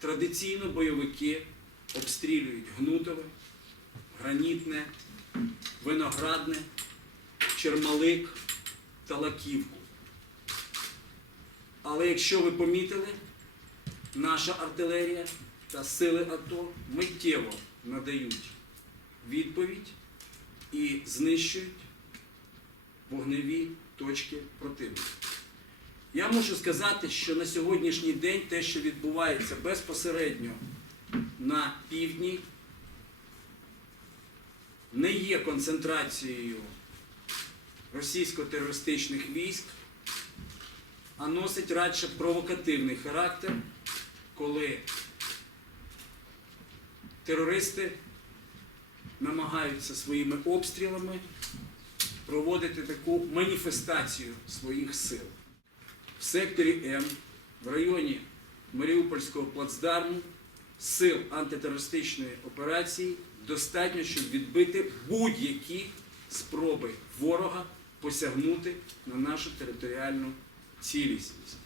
Традиційно бойовики обстрілюють Гнутове, Гранітне, Виноградне, Чермалик та Лаківку. Але якщо ви помітили, наша артилерія та сили АТО миттєво надають відповідь і знищують вогневі точки противника. Я можу сказати, що на сьогоднішній день те, що відбувається безпосередньо на півдні, не є концентрацією російсько-терористичних військ, а носить радше провокативний характер, коли терористи намагаються своїми обстрілами проводити таку маніфестацію своїх сил. В секторі М в районі Маріупольського плацдарму сил антитерористичної операції достатньо, щоб відбити будь-які спроби ворога посягнути на нашу територіальну цілісність.